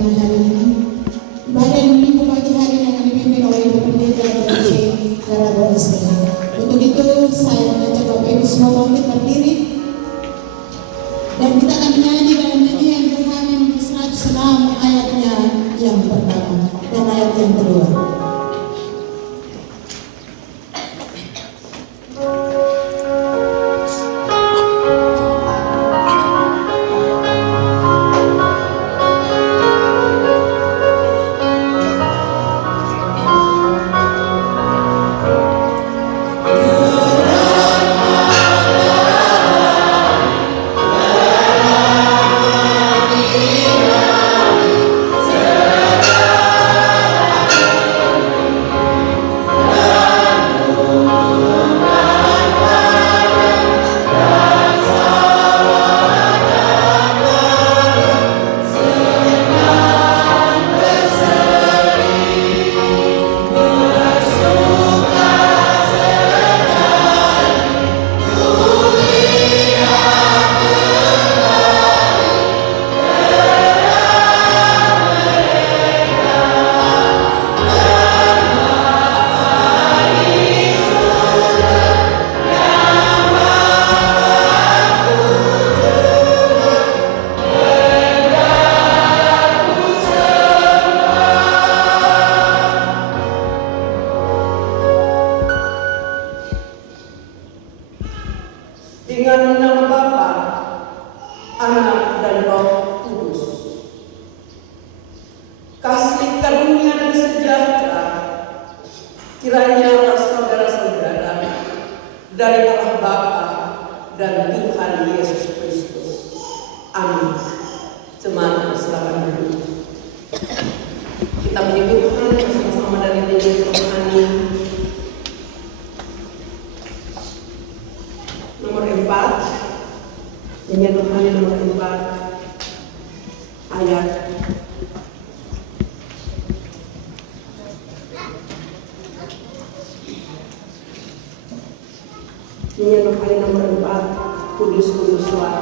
pagi hari ini. Ibadah minggu pagi hari ini akan dipimpin oleh Ibu Pendeta DC Karabosi. Untuk itu saya mengajak Bapak Ibu semua bangkit berdiri dan kita akan menyanyi dalam nyanyian rohani nomor 106 ayatnya yang pertama dan ayat yang kedua. Dengan nama Bapa, Anak dan Roh Kudus. Kasih karunia dan sejahtera kiranya atas saudara-saudara dari Allah Bapa dan Tuhan Yesus Kristus. Amin. Jemaat silakan duduk. Kita menyebutkan bersama-sama dari nyanyian rohani nomor 4, nyanyian rohani nomor 4, ayat nyanyian rohani nomor 4, Kudus Kuduslah.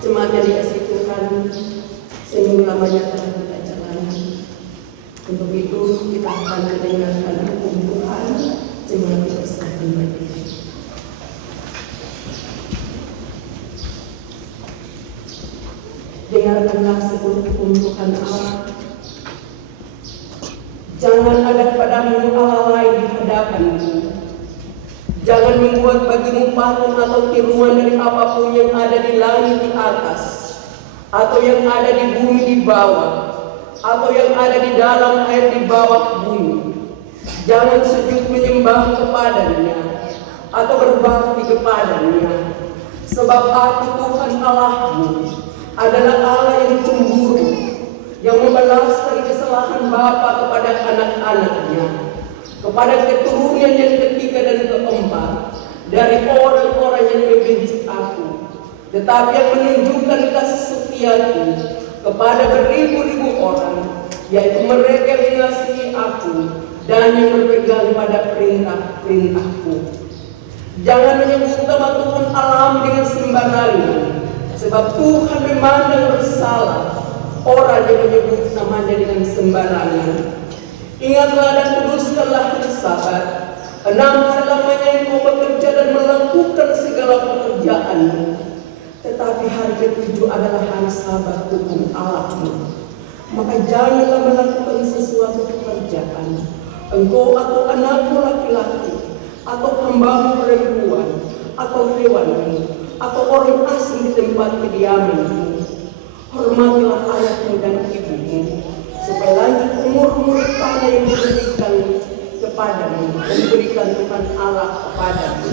Jemaat yang dikasihi Tuhan, seminggu lamanya telah kita jalani. Untuk itu kita akan mendengarkan hukum Tuhan. Jemaat kita silakan berdiri. Dengarkanlah seluruh hukum Tuhan Allah Jangan ada padamu Allah lain di hadapanmu. Jangan membuat bagimu patung atau tiruan dari apapun yang ada di langit di atas, atau yang ada di bumi di bawah, atau yang ada di dalam air di bawah bumi. Jangan sujud menyembah kepadanya, atau berbakti kepadanya. Sebab aku Tuhan Allahmu adalah Allah yang cemburu, yang membalas dari kesalahan bapa kepada anak-anaknya, kepada keturunan yang ketiga dan keempat dari orang-orang yang membenci aku, tetapi yang menunjukkan kasih setiaku kepada beribu-ribu orang, yaitu mereka yang mengasihi aku dan yang berpegang pada perintah-perintahku. Jangan menyebut nama Tuhan Allahmu dengan sembarangan, sebab Tuhan memandang bersalah orang yang menyebut namanya dengan sembarangan. Ingatlah dan kuduskanlah hari Sabat, 6 hari lamanya engkau bekerja dan melakukan segala pekerjaanmu. Tetapi hari ke-7 adalah hari Sabat hukum Allahmu. Maka janganlah melakukan sesuatu pekerjaan, engkau atau anakmu laki-laki, atau hambamu perempuan, atau hewanmu, atau orang asing di tempat kediamanmu. Hormatilah ayahmu dan ibumu, supaya lanjut umurmu di tanah yang diberikan kepadamu dan diberikan Tuhan Allah kepadamu.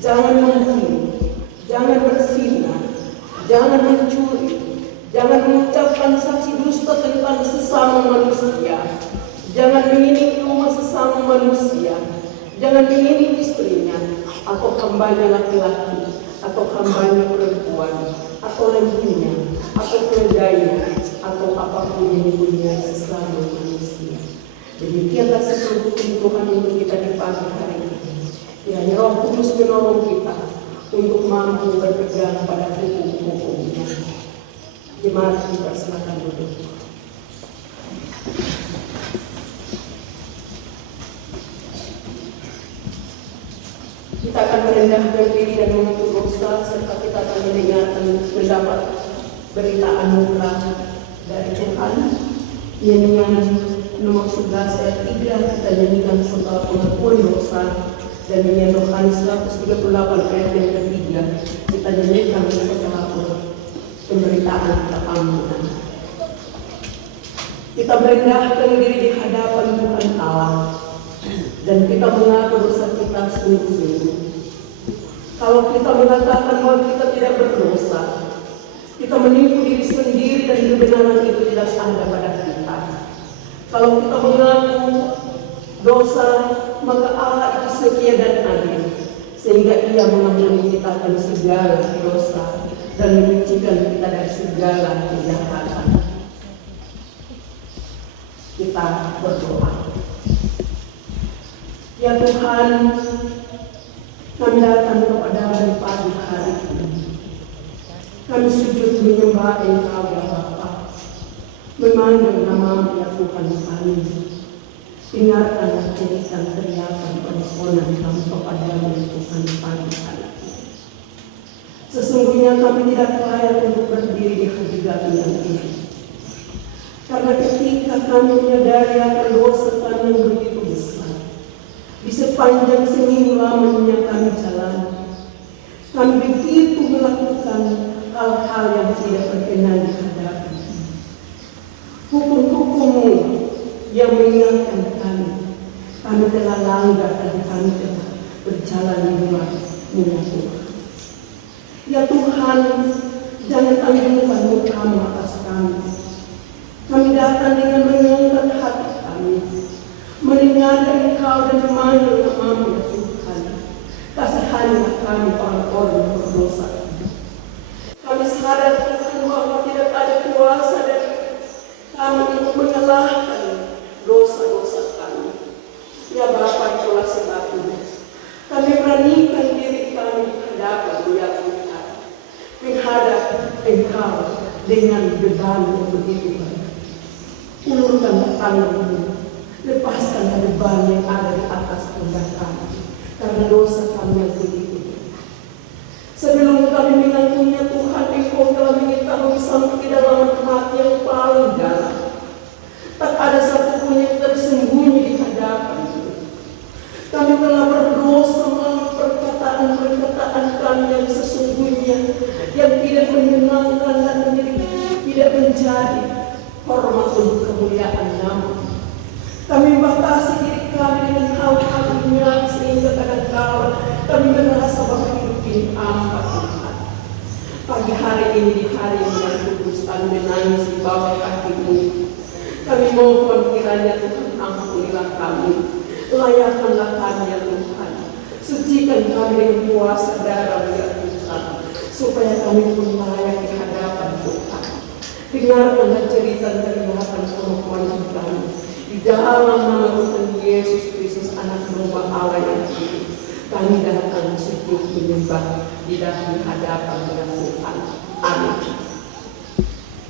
Jangan membunuh, jangan berzina, jangan mencuri, jangan mengucapkan saksi dusta tentang sesama manusia, jangan mengiring rumah sesama manusia, jangan mengiring istrinya, atau hambanya laki-laki, atau hambanya perempuan, atau lembunya, atau keledainya, atau apapun yang dipunyai sesama manusia. Demikianlah seluruh Tuhan untuk kita di pagi hari ini. Kiranya Roh Kudus menolong kita untuk mampu berpegang pada hukum-hukumnya. Jemaat kita silakan duduk. Kita akan merendahkan diri dan mengutuk dosa, serta kita akan mendengarkan mendapat berita anugerah dari Tuhan. Yang dengan nomor 11 ayat 3 kita nyanyikan soal pengakuan dosa, dan dengan Yohanes 138 ayat yang ketiga kita nyanyikan setelah pemberitaan keampunan. Kita merendahkan diri di hadapan Tuhan Allah, dan kita mengaku dosa kita sungguh-sungguh. Kalau kita mengatakan bahwa kita tidak berdosa, kita menipu diri sendiri dan kebenaran itu tidak ada pada kita. Kalau kita mengaku dosa, maka Allah itu setia dan adil, sehingga Ia mengampuni kita akan segala dosa dan menyucikan kita dari segala kejahatan. Kita berdoa. Ya Tuhan, kami datang kepada-Mu di pagi hari ini. Kami sujud menyembah Engkau ya Bapa, memandang nama-Mu ya Tuhan kami. Dengarkanlah jeritan teriakan permohonan kami kepada-Mu ya Tuhan di pagi hari ini. Sesungguhnya kami tidak layak untuk berdiri di hadirat yang ini, karena ketika kami menyadari akan dosa kami yang begitu besar, di sepanjang seminggu lamanya kami jalani, kami begitu melakukan hal-hal yang tidak berkenan di hadapan-Mu. Hukum-hukum-Mu yang mengingatkan kami telah langgar dan kami telah berjalan di luar-Mu ya Tuhan. Ya Tuhan, jangan tanggungan Mu atas kami. Kami datang dengan mengangkat hati kami, mendengar dari Engkau dan memanggil nama-Mu ya Tuhan. Kasihanilah kami orang-orang yang berdosa. Kami sadar Tuhan bahwa tidak ada kuasa dari kami untuk mengalahkan dosa-dosa kami. Ya Bapa, itulah sebabnya kami beranikan diri kami di hadapan-Mu ya Tuhan, menghadap Engkau dengan beban yang begitu banyak. Ulurkan tangan-Mu, lepaskan beban yang ada di atas pundak kami, karena dosa kami yang begitu banyak. Sebelum kami mengakuinya Tuhan, Engkau telah mengetahui sampai ke dalam hati yang paling dalam. Tak ada satupun yang tersembunyi menjadi hormat dan kemuliaan nama. Kami batasi diri kami dengan hal-hal dunia sehingga kadang-kala kami merasa bahwa hidup ini hampa Tuhan. Pagi hari ini di hari yang kudus kami menangis di bawah kaki-Mu. Kami mohon kiranya Tuhan ampunilah kami, layakkanlah kami ya Tuhan, sucikan kami dengan kuasa darah ya Tuhan, supaya kami pun layak di hadapan Tuhan. Dengarkanlah cerita-cerita pengakuan kami di dalam nama Tuhan Yesus Kristus, Anak Domba Allah yang hidup. Kami datang sujud menyembah di dalam hadapan Tuhan. Amin.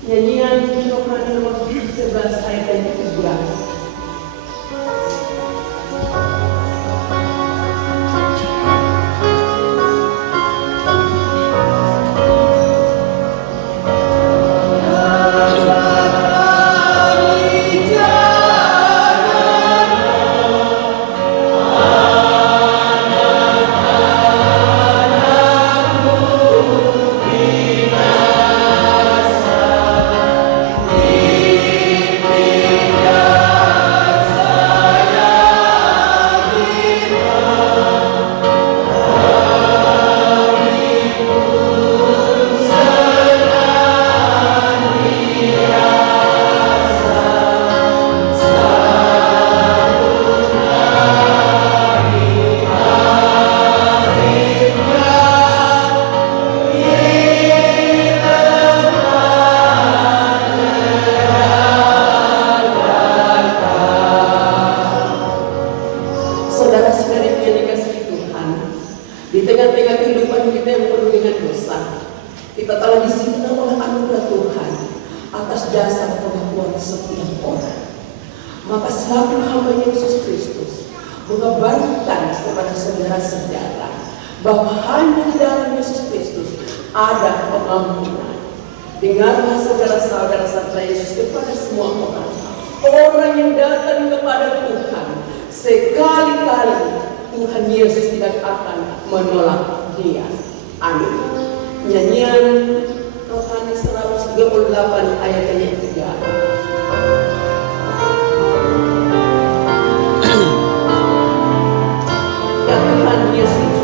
Nyanyian Yohanes nomor 11 ayat yang ke-11. Saudara-saudari yang dikasihi Tuhan, di tengah-tengah kehidupan kita yang penuh dengan dosa, kita telah disimpan oleh anugerah Tuhan atas dasar pengakuan setiap orang. Maka selaku hamba Yesus Kristus mengabarkan kepada saudara-saudara bahwa hanya di dalam Yesus Kristus ada pengampunan. Dengarlah saudara-saudara serta Yesus kepada semua orang yang datang kepada Tuhan, sekali-kali Tuhan Yesus tidak akan menolak dia. Amin. Nyanyian Yohanes 138 ayat yang ketiga. Ya Tuhan Yesus,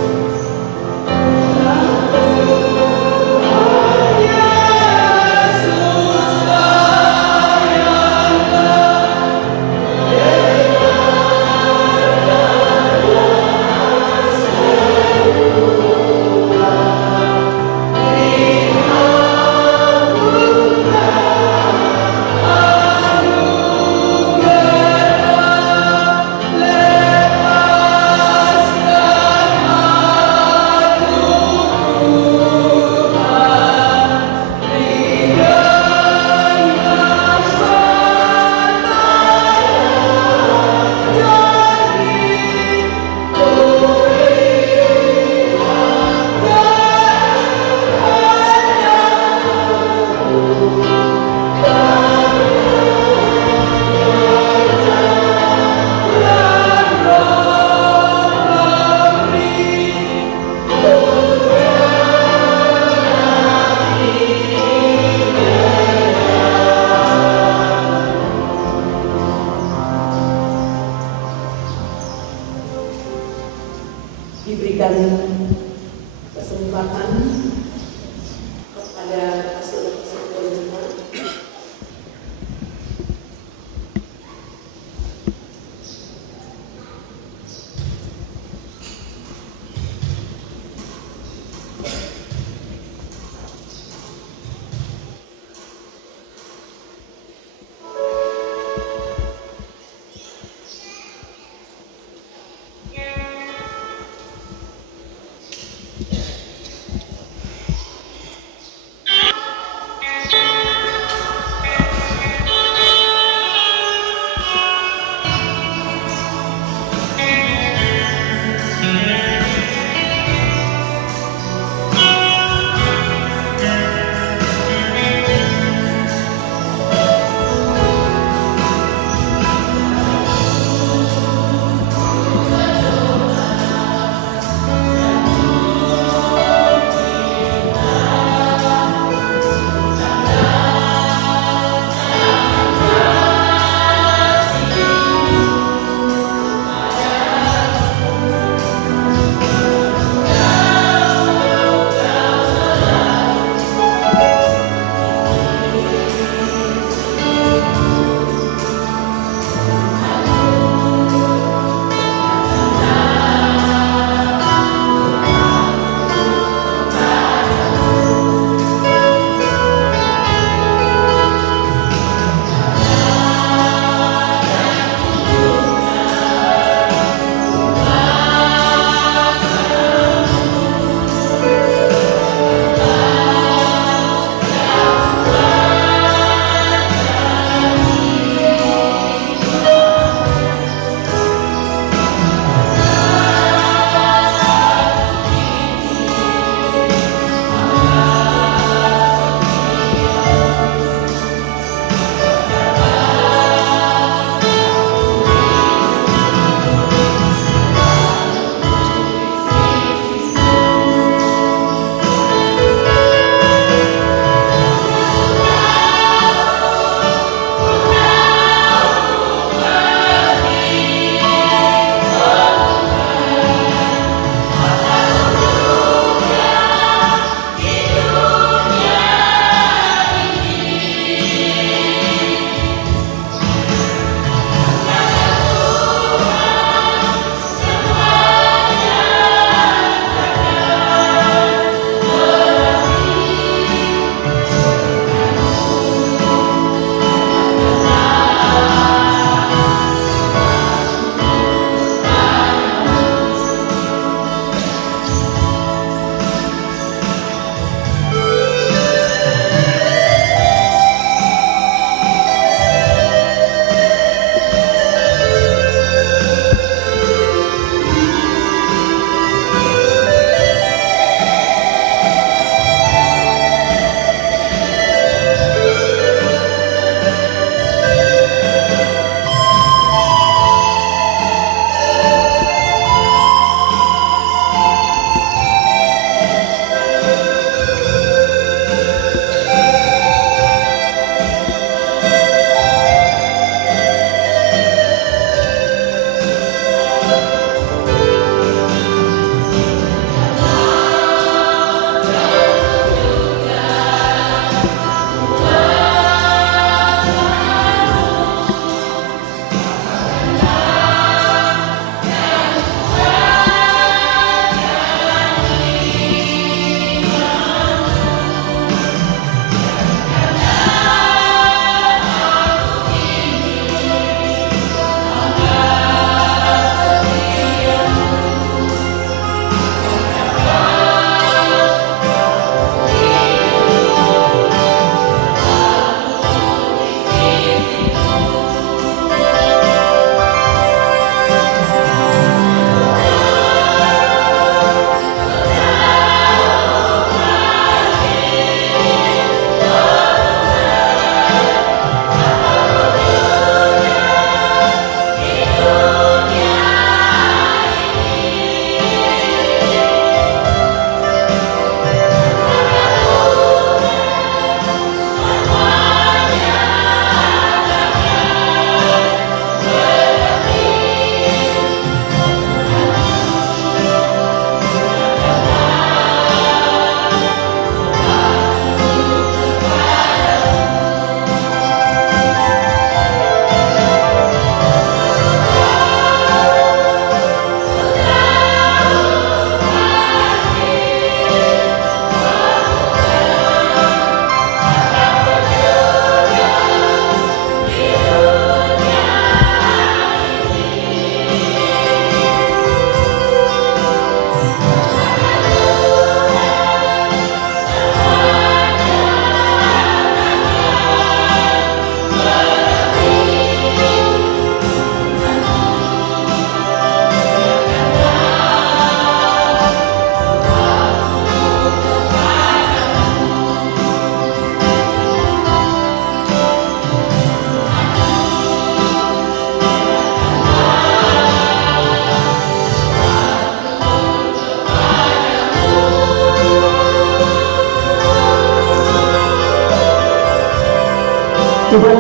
Coba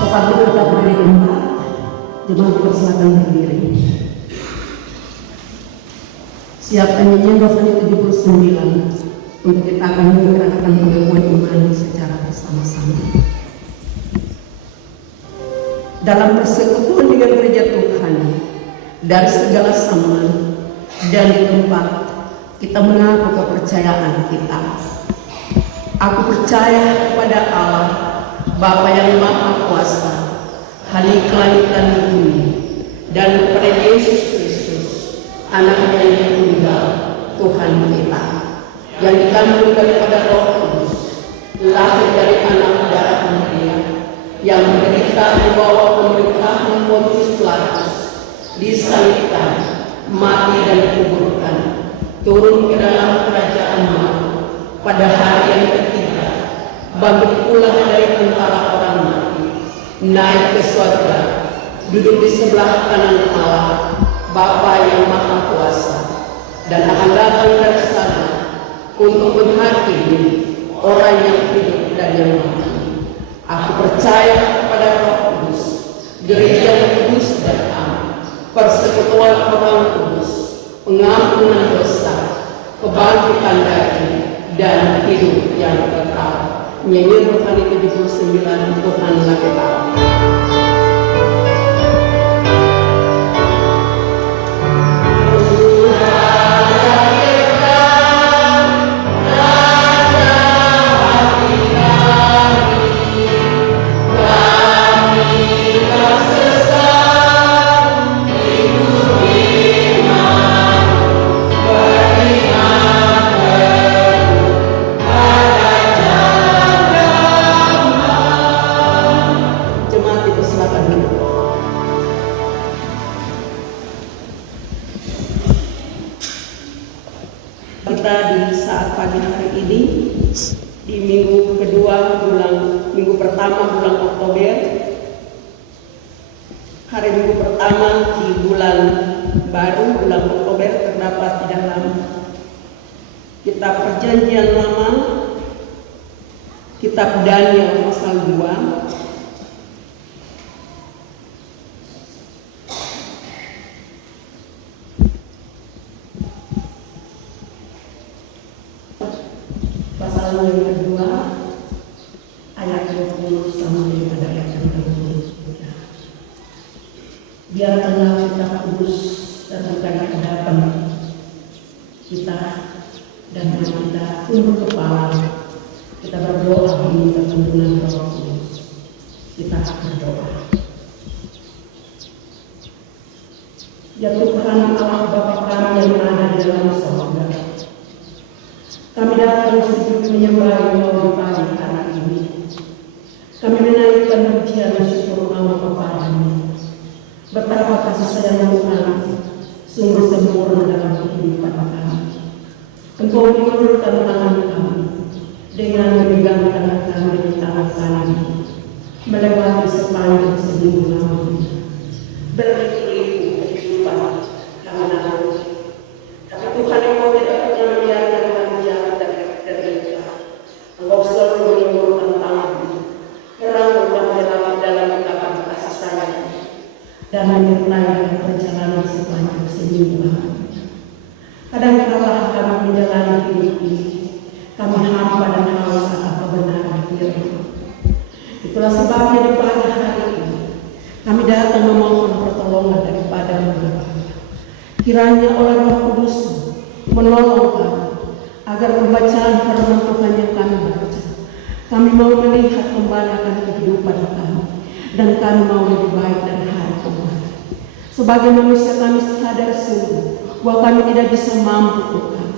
Bapak Guru tetap berdiri di tempat, jemaat persilakan berdiri. Siapkan nyanyian Rohani 79 untuk kita akan menggerakkan pengakuan iman secara bersama-sama. Dalam persekutuan dengan gereja Tuhan, dari segala zaman dan tempat kita mengaku kepercayaan kita. Aku percaya kepada Allah, Bapa yang Maha Kuasa, Khalik langit dan bumi, dan kepada Yesus Kristus, Anaknya yang tunggal, Tuhan kita, yang dikandung daripada Roh Kudus, lahir dari anak darah Maria, yang menderita di bawah pemerintahan Pontius Pilatus, disalibkan, mati dan dikuburkan, turun ke dalam kerajaan maut, pada hari yang ketiga, bangkit pula dari antara orang mati, naik ke surga, duduk di sebelah kanan Allah, Bapa yang Maha Kuasa, dan akan datang dari sana untuk menghakimi orang yang hidup dan yang mati. Aku percaya kepada Roh Kudus, gereja yang kudus dan am, persekutuan orang kudus, pengampunan dosa, kebangkitan daging, dan hidup yang kekal. Nyanyian Rohani 79, Tuhanlah kita. Kita di saat pagi hari ini, di minggu pertama bulan Oktober, hari minggu pertama di bulan baru, bulan Oktober, terdapat di dalam kitab Perjanjian Lama, kitab Daniel pasal 2, pasal yang kedua, ayat 20 sampai pada ayat 30. Biarkanlah kita kudus dan bukan di hadapan kita dan kita tunduk kepala. Kita berdoa meminta tuntunan Roh Kudus. Kita berdoa. Ya Tuhan Allah Bapa kami yang ada di dalam surga, kami datang sujud menyembah Engkau di pagi hari ini. Kami menaikkan pujian dan syukur Allah kepada-Mu. Betapa kasih sayang Tuhan sungguh sempurna dalam kehidupan kami. Engkau mengulurkan tangan kami dengan memegang tangan kami di tangan kami, melewati sepanjang seminggu lamanya. Berliku-liku kehidupan kami lalui. Tapi Tuhan Engkau tidak pernah membiarkan kami jatuh dari kita. Engkau selalu mengulurkan tangan-Mu, merangkul kami dalam ikatan kasih sayang, dan menyertai perjalanan sepanjang seminggu lamanya. Kadang-kala kami menjalani hidup ini, kami hampa dan haus akan kebenaran firman. Itulah sebabnya di pagi hari ini kami datang memohon pertolongan daripada-Mu. Kiranya oleh Roh Kudus menolong kami agar pembacaan firman Tuhan yang kami baca, kami mau melihat kembali akan kehidupan kami, dan kami mau lebih baik dari hari kemarin. Sebagai manusia kami sadar sungguh bahwa kami tidak bisa mampu Tuhan.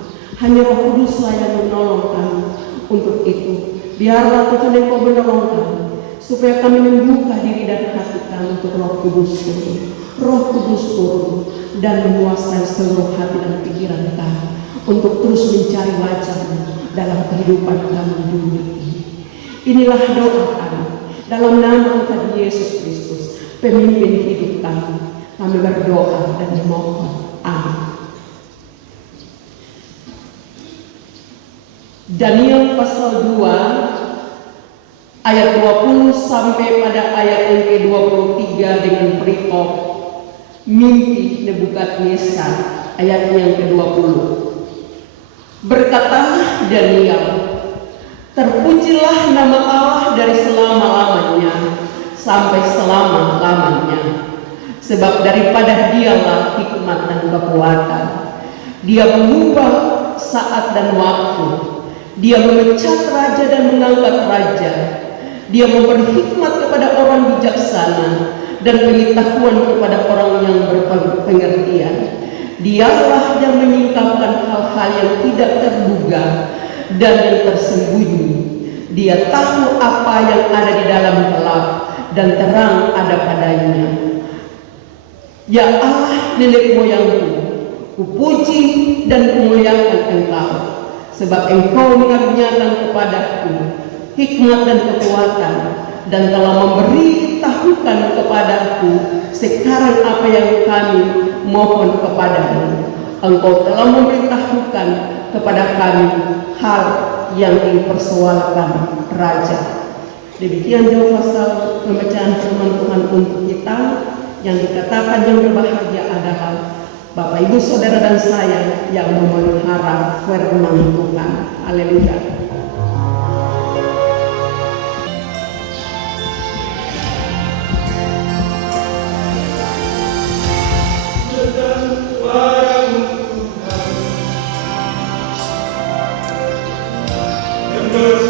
Hanya Roh Kuduslah yang menolong kami. Untuk itu, biarlah Tuhan Engkau menolong kami, supaya kami membuka diri dan hati kami untuk Roh Kudus turun. Roh Kudus turun dan menguasai seluruh hati dan pikiran kami untuk terus mencari wajah-Mu dalam kehidupan kami di dunia ini. Inilah doa kami dalam nama Tuhan Yesus Kristus, pemimpin hidup kami. Kami berdoa dan memohon. Amin. Daniel pasal 2 ayat 20 sampai pada ayat yang ke-23 dengan perikop mimpi Nebukadnezar ayat yang ke-20. Berkatalah Daniel, terpujilah nama Allah dari selama-lamanya sampai selama-lamanya, sebab daripada Dialah hikmat dan kekuatan. Dia mengubah saat dan waktu, Dia memecat raja dan mengangkat raja, Dia memberi hikmat kepada orang bijaksana dan pengetahuan kepada orang yang berpengertian. Dialah yang menyingkapkan hal-hal yang tidak terduga dan yang tersembunyi. Dia tahu apa yang ada di dalam gelap dan terang ada padanya. Ya Allah nenek moyangku, kupuji dan kumuliakan Engkau, sebab Engkau mengaruniakan kepadaku hikmat dan kekuatan, dan telah memberitahukan kepadaku sekarang apa yang kami mohon kepadamu. Engkau telah memberitahukan kepada kami hal yang dipersoalkan raja. Demikian jauh pasal pembacaan firman Tuhan untuk kita. Yang dikatakan yang berbahagia adalah Bapak, Ibu, Saudara, dan saya yang memelihara firman Tuhan. Haleluya. Amen.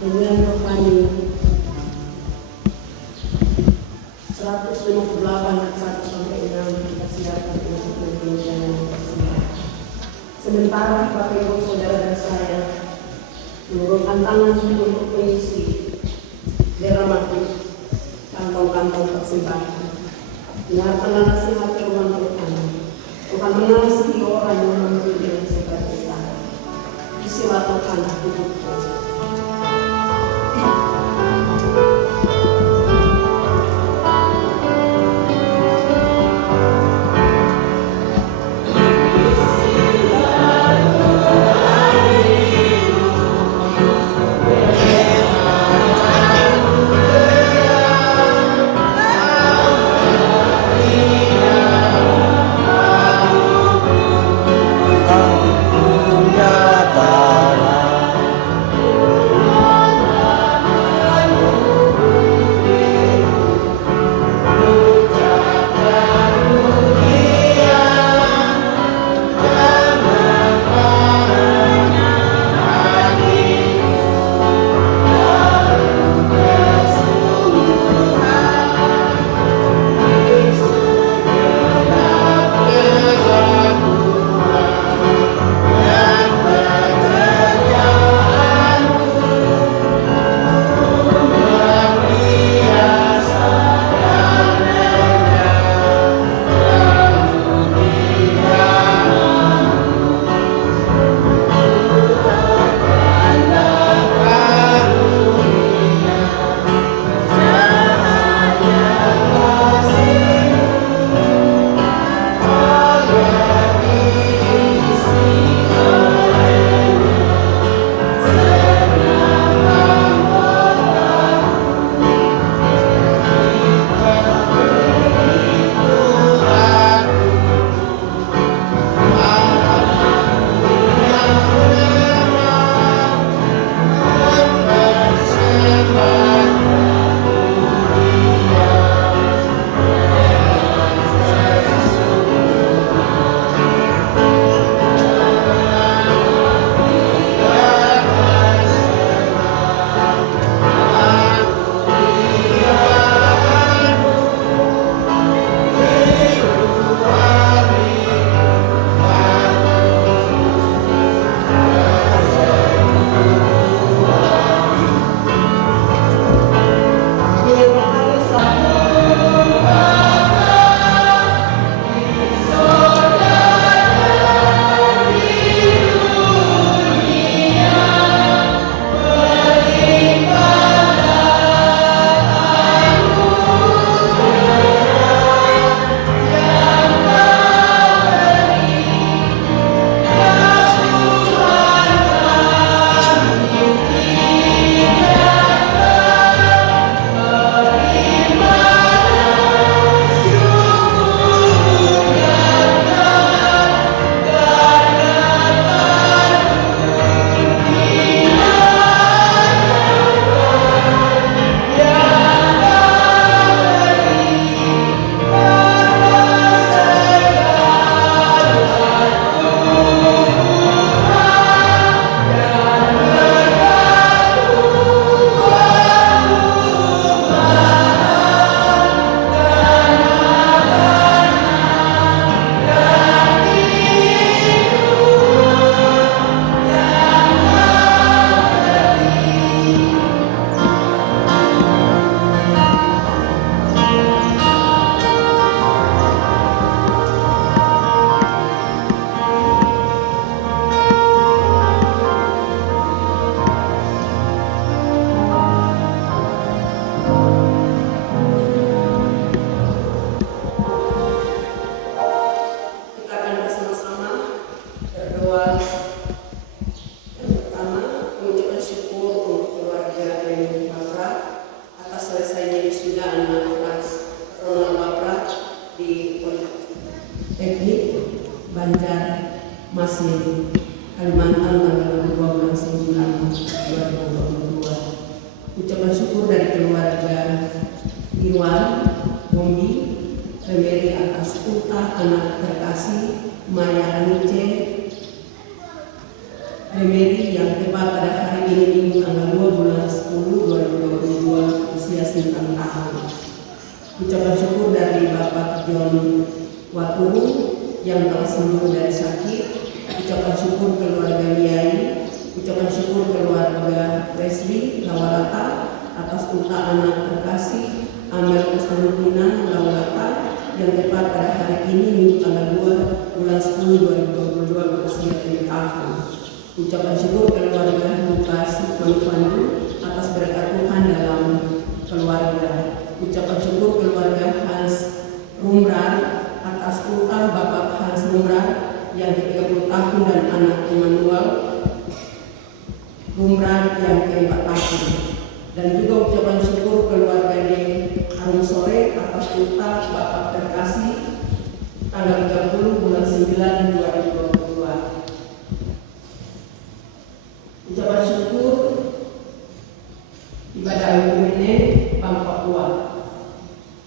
dengan rohani 158 ayat 1 sampai 6 kita siapkan untuk Indonesia yang tersebar. Sementara Bapak Ibu Saudara dan saya mengulurkan tangan untuk mengisi deramatik kantong-kantong persembahan. Dengarkanlah nasihat firman Tuhan. Tuhan mengasihi orang yang memberi dengan sukacita. Disilakan hidupku. keluarga Lukas Manufandu atas berkat Tuhan dalam keluarga. Ucapan syukur keluarga Hans Rumrar atas ultah Bapak Hans Rumrar yang ke-30 tahun dan anak Emmanuel Rumrar yang ke-4 tahun. Dan juga ucapan syukur keluarga di Harum Sore atas ultah Bapak terkasih tanggal 30 bulan 9 2022. Ucapan syukur ibadah Ekumene Bank Papua.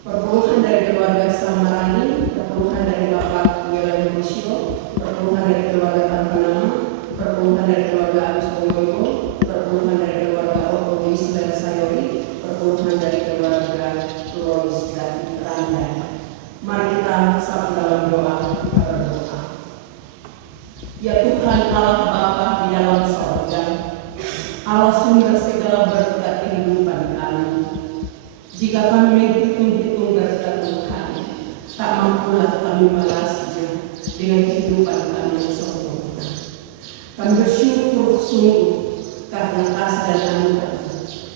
Perpuluhan dari keluarga Samarani, perpuluhan dari Bapak Wilayah Musyo, perpuluhan dari keluarga Tanpanama, perpuluhan dari keluarga Agus Boyogo, perpuluhan dari keluarga Otto Wisler Sayori, perpuluhan dari keluarga Lois dan Randa. Mari kita satu dalam doa, kita berdoa. Ya Tuhan Allah Bapa di dalam sorga, Allah sumber segala berkat kehidupan kami. Jika kami menghitung-hitung berkat Tuhan, tak mampulah kami balasnya dengan kehidupan kami yang sempurna. Kami bersyukur sungguh karena kasih dan anugerah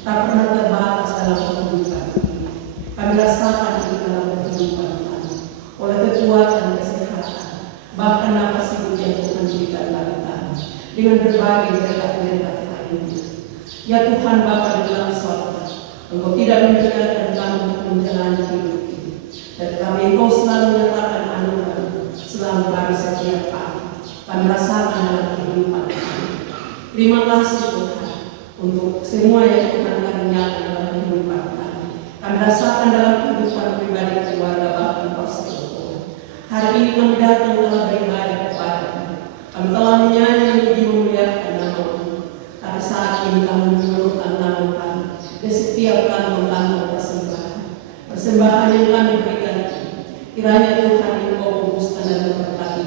tak pernah terbatas dalam kehidupan kami. Kami rasakan di dalam kehidupan kami oleh kekuatan kesehatan, bahkan napas hidup yang Tuhan berikan bagi kami dengan berbagai berkat-berkat lainnya. Ya Tuhan Bapa di dalam sorga, Engkau tidak membiarkan kami untuk menjalani hidup ini, dan kami Engkau selalu menyatakan anugerah selalu baru setiap pagi. Kami rasakan dalam kehidupan kami. Terima kasih Tuhan untuk semua yang Tuhan karuniakan dalam kehidupan kami. Kami rasakan dalam kehidupan pribadi keluarga bahkan persekutuan. Hari ini kami datang dalam beribadah kepada-Mu. Kami telah menyanyi memuji memuliakan nama-Mu. Tapi saat ini kami menurunkan tangan kami di setiap kantong-kantong persembahan yang kami berikan. Kiranya Tuhan Engkau kuduskan dan memberkati,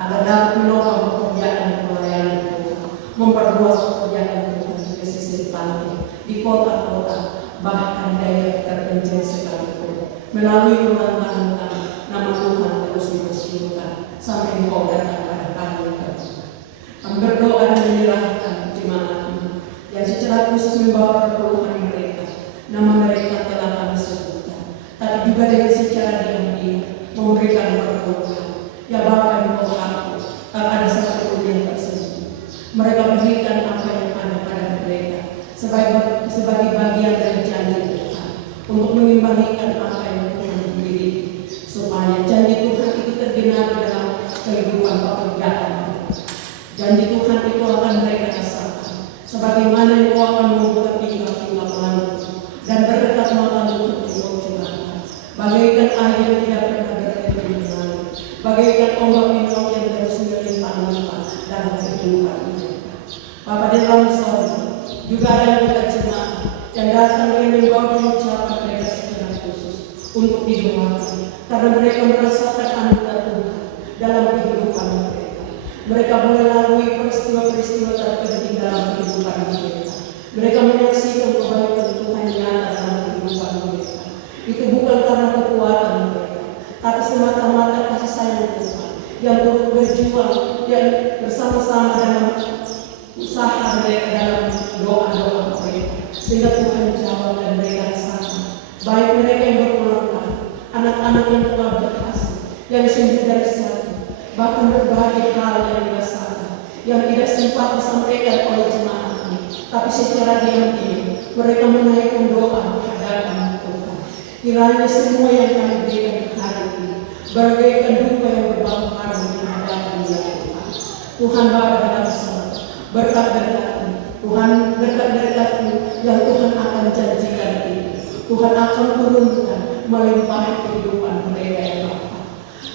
agar dapat menopang pekerjaan dan pelayanan Tuhan, memperluas pekerjaan Tuhan di pesisir pantai, di kota-kota, bahkan daerah terpencil sekalipun. Melalui perantaraan kami, nama Tuhan terus dibersyukurkan sampai Engkau datang pada kami yang kedua. Kami berdoa dan menyerahkan jemaat-Mu yang secara khusus membawa perpuluhan mereka. Nama mereka telah kami sebutkan, tapi juga dengan secara diam-diam memberikan perpuluhan. Ya Bapa Engkau tahu, tak ada satu pun yang tersembunyi. Mereka berikan apa yang ada pada mereka sebagai bagian dari janji Tuhan untuk mengembalikan apa yang Tuhan beri, supaya janji Tuhan itu tergenapi dalam kehidupan pekerjaan mereka. Janji Tuhan itu akan mereka rasakan, sebagaimana Engkau akan membuka tingkah-tingkah manusia dan berdekat makan untuk Engkau curahkan, bagaikan air yang tidak pernah berhenti mengalir, bagaikan ombak minum yang terus melimpah-limpah dalam kehidupan mereka. Bapa di dalam sorga, juga ada dekat jemaat yang datang dengan membawa pengucapan mereka secara khusus untuk didoakan, karena mereka merasakan anugerah Tuhan dalam kehidupan mereka. Mereka boleh lalui peristiwa-peristiwa terpenting dalam kehidupan mereka. Mereka menyaksikan kebaikan Tuhan nyata dalam kehidupan mereka. Itu bukan karena kekuatan mereka, tapi semata-mata kasih sayang Tuhan yang turut berjuang dan bersama-sama dalam usaha mereka, dalam doa-doa mereka, sehingga Tuhan jawab dan mereka rasakan. Baik mereka yang berkeluarga, anak-anak yang telah berhasil, yang sembuh dari sakit, bahkan berbagai hal yang dirasakan yang tidak sempat disampaikan oleh jemaat ini, tapi secara diam-diam mereka menaikkan doa menghadap Tuhan. Kiranya semua yang kami berikan hari ini bagaikan duka yang berbau harum menghadap Dia Tuhan. Tuhan Bapa dalam sorga, berkat-berkat-Mu, Tuhan berkat-berkat-Mu yang Tuhan akan janjikan ini, Tuhan akan turunkan melimpahi kehidupan mereka yang Bapa.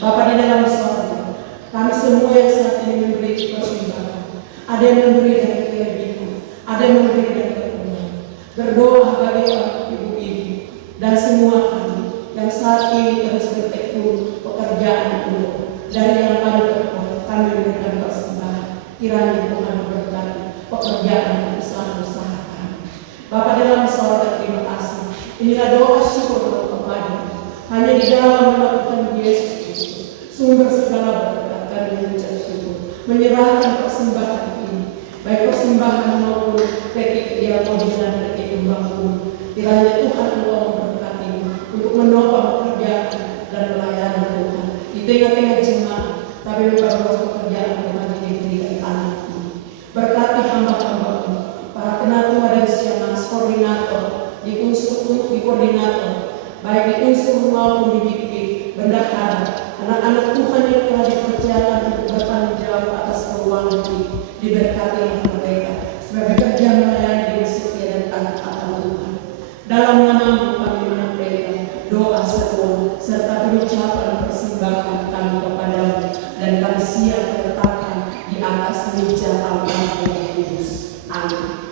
Bapa di dalam sorga, kami semua yang saat ini memberi persembahan, ada yang memberi dari kelebihan, ada yang memberi dari kekurangan. Berdoa bagi ibu-ibu dan semua kami yang saat ini terus bertekun pekerjaan itu, dari yang kami berbuat, kami memberikan persembahan. Kiranya Tuhan memberkati pekerjaan dan usaha-usaha kami. Bapa dalam sorga, terima kasih. Inilah doa syukur kepada-Mu. Hanya di dalam nama Tuhan Yesus Kristus, sumber segala berkat, kami mengucap syukur, menyerahkan persembahan ini, baik persembahan persembahan maupun ketika dia mau dan ketika membangun. Kiranya Tuhan Allah memberkati untuk menopang pekerjaan dan pelayanan Tuhan di tengah-tengah jemaat, tapi baru pekerjaan Tuhan diberikan anak ini. Berkati hamba-hamba-Mu, para penatua dan siamas, koordinator, di koordinator, baik di unsur maupun di dikti, bendahara, anak-anak Tuhan yang telah dipercayakan untuk bertanggung jawab atas keuangan ini, diberkatilah mereka sebagai kerja melayani dengan setia dan taat akan Tuhan. Dalam nama-Mu kami menyampaikan doa seruan serta pengucapan persembahan kami kepadamu, dan kami siap meletakkan di atas meja altar yang kudus. Amin.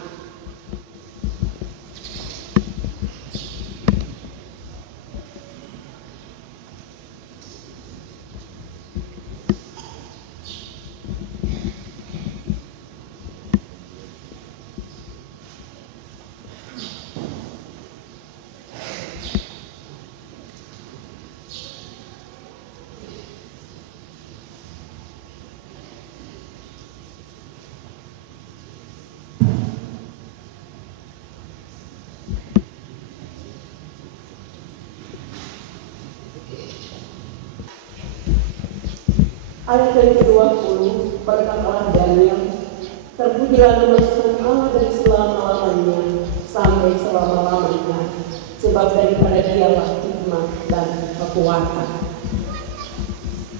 Ayat yang ke-20, berkatalah Daniel, terpujilah nama Tuhan Allah dari selama-lamanya sampai selama-lamanya, sebab daripada Dialah hikmat dan kekuatan.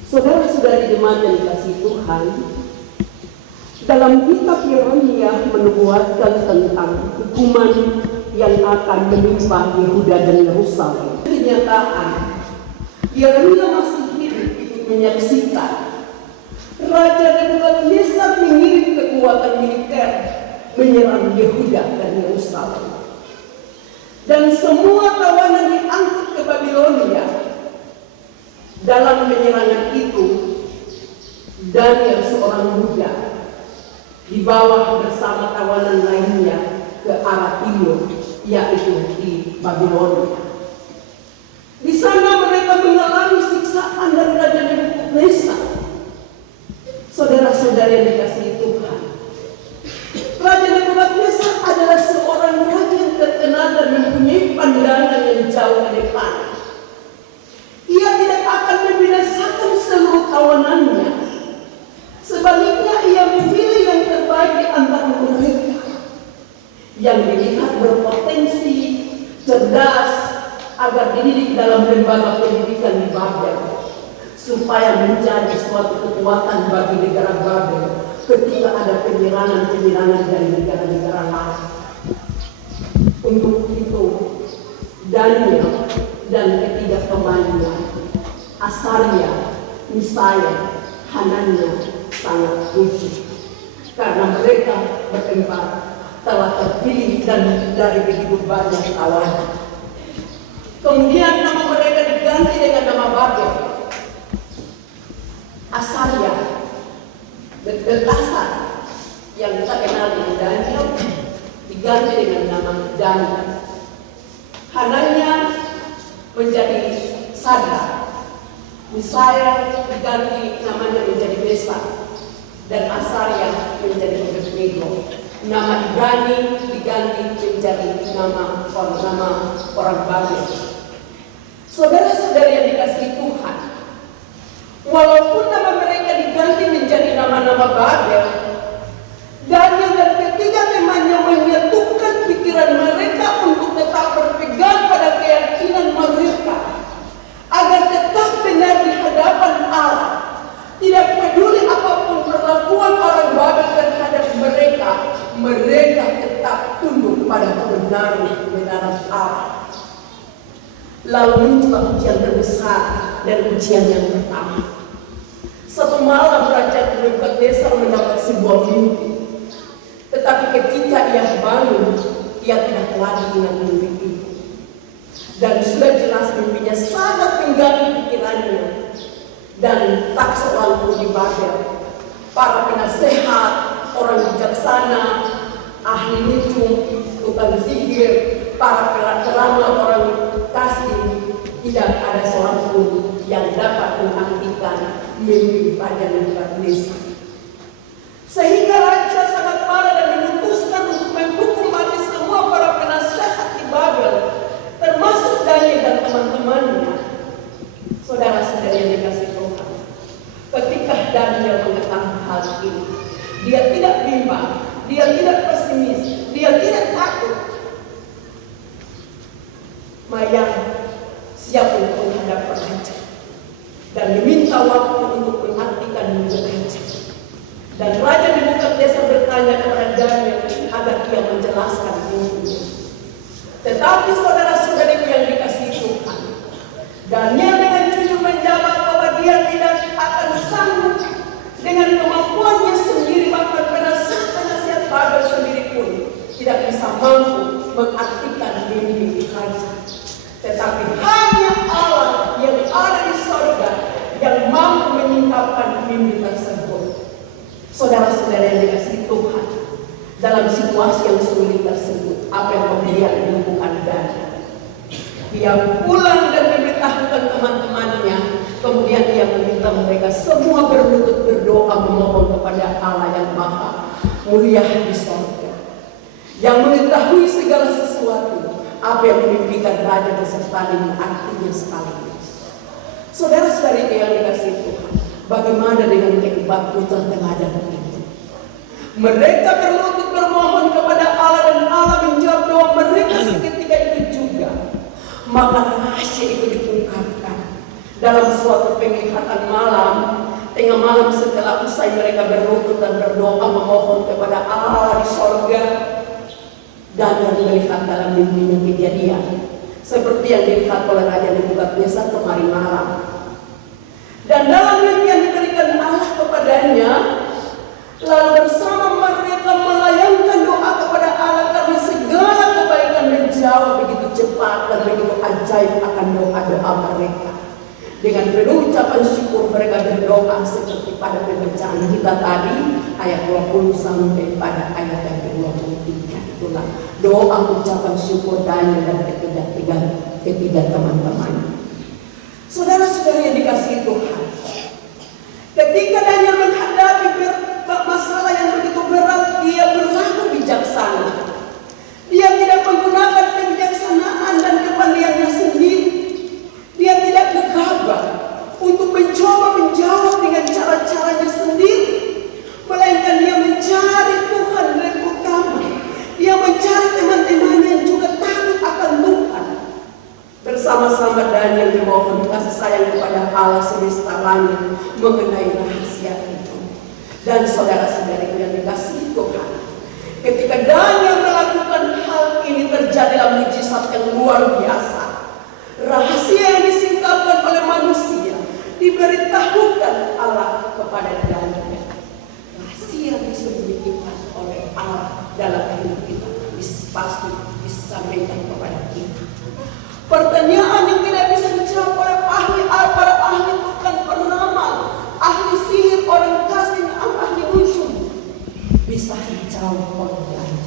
Saudara-saudari jemaat yang dikasihi Tuhan, dalam kitab Yeremia menubuatkan tentang hukuman yang akan menimpa Yehuda dan Yerusalem. Kenyataan, Yeremia masih hidup ikut menyaksikan Raja Nebukadnezar mengirim kekuatan militer menyerang Yehuda dan Yerusalem. Dan semua tawanan diangkut ke Babilonia. Dalam penyerangan itu, Daniel seorang muda dibawa bersama tawanan lainnya ke arah timur, yaitu di Babilonia. Di sana mereka mengalami siksaan dari Raja Nebukadnezar. Saudara-saudara yang dikasihi Tuhan, Raja Nebukadnezar adalah seorang raja yang terkenal dan mempunyai pandangan yang jauh ke depan. Ia tidak akan membinasakan seluruh tawanannya. Sebaliknya ia memilih yang terbaik di antara mereka, yang dilihat berpotensi, cerdas, agar dididik dalam lembaga pendidikan di Babel, supaya menjadi suatu kekuatan bagi negara Babel ketika ada penyerangan-penyerangan dari negara-negara lain. Untuk itu, Daniel dan ketiga temannya, Asaria, Misaya, Hanania, sangat puji karena mereka berempat telah terpilih dan dari begitu banyak tawanan. Kemudian nama mereka diganti dengan nama Babel. Asaria, Beltasar, yang kita kenal dengan Daniel, diganti dengan nama Daniel. Hananya menjadi Sadrak, Misaya diganti namanya menjadi Mesak, dan Asaria menjadi Abednego. Nama Ibrani diganti menjadi nama orang Babel. Saudara-saudari yang dikasihi Tuhan, walaupun nama mereka diganti menjadi nama-nama Babel, Daniel dan ketiga temannya menyatukan pikiran mereka untuk tetap berpegang pada keyakinan mereka, agar tetap benar di hadapan Allah. Tidak peduli apapun perlakuan orang Babel terhadap mereka, mereka tetap tunduk pada kebenaran Allah. Lalu muncullah ujian terbesar dan ujian yang pertama. Satu malam Raja Nebukadnezar mendapat sebuah mimpi. Tetapi ketika ia bangun, ia tidak lagi ingat mimpi itu. Dan sudah jelas mimpinya sangat mengganggu pikirannya. Dan tak seorang pun di Babel, para penasehat, orang bijaksana, ahli nujum, tukang sihir, para peramal, orang kasih, tidak ada seorang pun yang dapat menghentikan mimpi Raja Nebukadnezar. Sehingga raja sangat marah dan mengutuk siap untuk menghadap raja dan diminta waktu untuk mengartikan mimpi raja. Dan raja di Nebukadnezar bertanya kepada Daniel agar ia menjelaskan mimpinya. Tetapi saudara-saudariku yang dikasihi Tuhan, Daniel dengan jujur menjawab bahwa dia tidak akan sanggup dengan kemampuannya sendiri, bahkan penasihat Babel sendiri pun tidak bisa mampu mengartikan mimpi raja. Tetapi hanya Allah yang ada di surga yang mampu menyingkapkan mimpi tersebut. Saudara-saudara yang dikasihi Tuhan, dalam situasi yang sulit tersebut, apa yang kemudian dilakukan Daniel? Dia pulang dan memberitahukan teman-temannya. Kemudian dia meminta mereka semua berlutut berdoa memohon kepada Allah yang Maha Mulia di surga, yang mengetahui segala sesuatu, apa yang dimimpikan raja beserta dengan artinya sekaligus. Saudara-saudari yang dikasihi Tuhan, bagaimana dengan kehidupan putra teladan itu? Mereka berlutut bermohon kepada Allah dan Allah menjawab doa mereka seketika itu juga. Maka rahasia itu diungkapkan dalam suatu penglihatan malam. Tengah malam setelah usai mereka berlutut dan berdoa memohon kepada Allah di surga, Daniel melihat dalam mimpinya kejadian seperti yang dilihat oleh Raja Nebukadnezar kemarin malam. Dan dalam mimpi yang diberikan Allah kepadanya, lalu bersama mereka melayangkan doa kepada Allah karena segala kebaikan menjawab begitu cepat dan begitu ajaib akan doa-doa mereka. Dengan penuh ucapan syukur mereka berdoa seperti pada pembacaan kita tadi ayat 20 sampai pada ayat yang ke-23. Itulah doa ucapan syukur Daniel dan ketiga teman-teman. Saudara-saudara yang dikasihi Tuhan, ketika Daniel menghadapi masalah yang begitu berat, dia berlaku bijaksana. Dia tidak menggunakan kebijaksanaan dan kepandaiannya sendiri. Dia tidak gegabah untuk mencoba menjawab dengan cara-caranya sendiri, melainkan dia mencari Tuhan yang utama. Dia mencari teman-teman yang juga takut akan Tuhan. Bersama-sama Daniel memohon kasih sayang kepada Allah semesta langit mengenai rahasia itu. Dan saudara-saudari yang dikasihi Tuhan, ketika Daniel melakukan hal ini, terjadilah mujizat yang luar biasa. Rahasia yang disingkapkan oleh manusia diberitahukan Allah kepada Daniel. Rahasia yang disembunyikan oleh Allah dalam hidup kita pasti disampaikan kepada kita. Pertanyaan yang tidak bisa dijawab oleh para ahli bukan peramal, ahli sihir, orang kasih, ahli dukun, bisa dijawab oleh Daniel.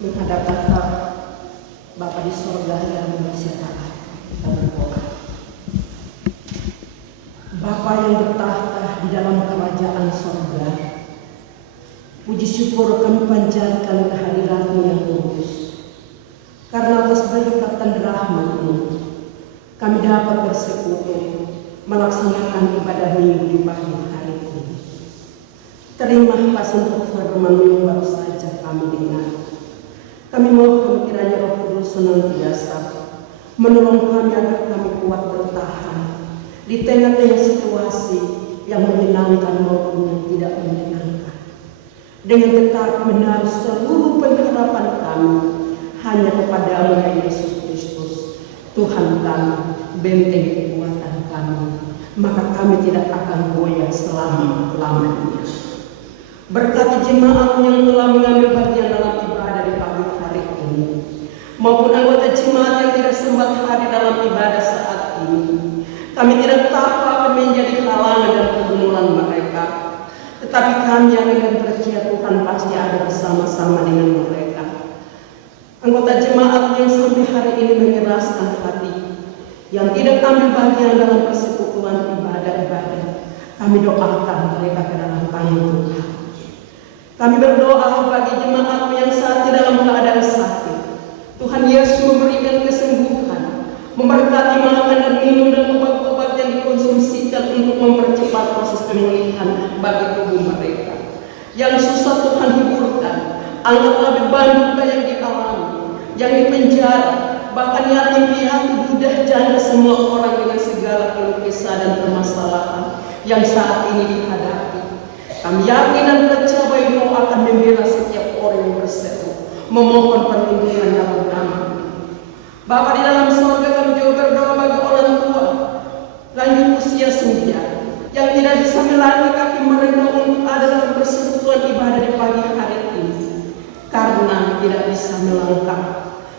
menghadap Bapa di sorga yang berserah. Kita berdoa. Bapa yang bertahta di dalam kerajaan sorga, puji syukur kami panjatkan kehadirat-Mu yang kudus. Karena atas berkat dan rahmat-Mu, kami dapat bersekutu melaksanakan ibadah minggu di pagi hari ini. Terima kasih untuk firman-Mu yang baru saja kami dengar. Kami mohon kiranya Roh Kudus senantiasa menolong kami agar kami kuat bertahan di tengah-tengah situasi yang menyenangkan maupun yang tidak menyenangkan. Dengan tetap menaruh seluruh pengharapan kami hanya kepada-Mu ya Yesus Kristus, Tuhan kami, benteng kekuatan kami, maka kami tidak akan goyah selama-lamanya. Berkati jemaat yang telah mengambil bagian dalam ibadah di pagi hari ini, maupun anggota jemaat yang tidak sempat hadir dalam ibadah saat ini. Kami tidak tahu apa menjadi halangan dan pergumulan mereka, tetapi kami yang percaya Tuhan pasti ada bersama-sama dengan mereka. Anggota jemaat yang sampai hari ini mengeraskan hati, yang tidak ambil bagian dalam persekutuan ibadah-ibadah, kami doakan mereka ke dalam tangan Tuhan. Kami berdoa bagi jemaat yang saat ini dalam keadaan sakit. Tuhan Yesus memberikan kesembuhan, memberkati makan dan minum dan obat-obat yang dikonsumsikan untuk mempercepat proses pemulihan bagi tubuh mereka. Yang susah Tuhan hiburkan, angkatlah beban duka yang dialami, yang dipenjara, bahkan yatim piatu, budak, janda, semua orang dengan segala keluh kesah dan permasalahan yang saat ini dihadapi. Kami yakin dan percaya bahwa Engkau akan membela setiap orang yang berseru, memohon perlindungan dalam nama-Mu. Bapa di dalam surga, kami juga berdoa bagi orang tua lanjut usia senja yang tidak bisa melalui kaki mereka untuk ada dalam persekutuan ibadah di pagi hari ini karena tidak bisa melangkah.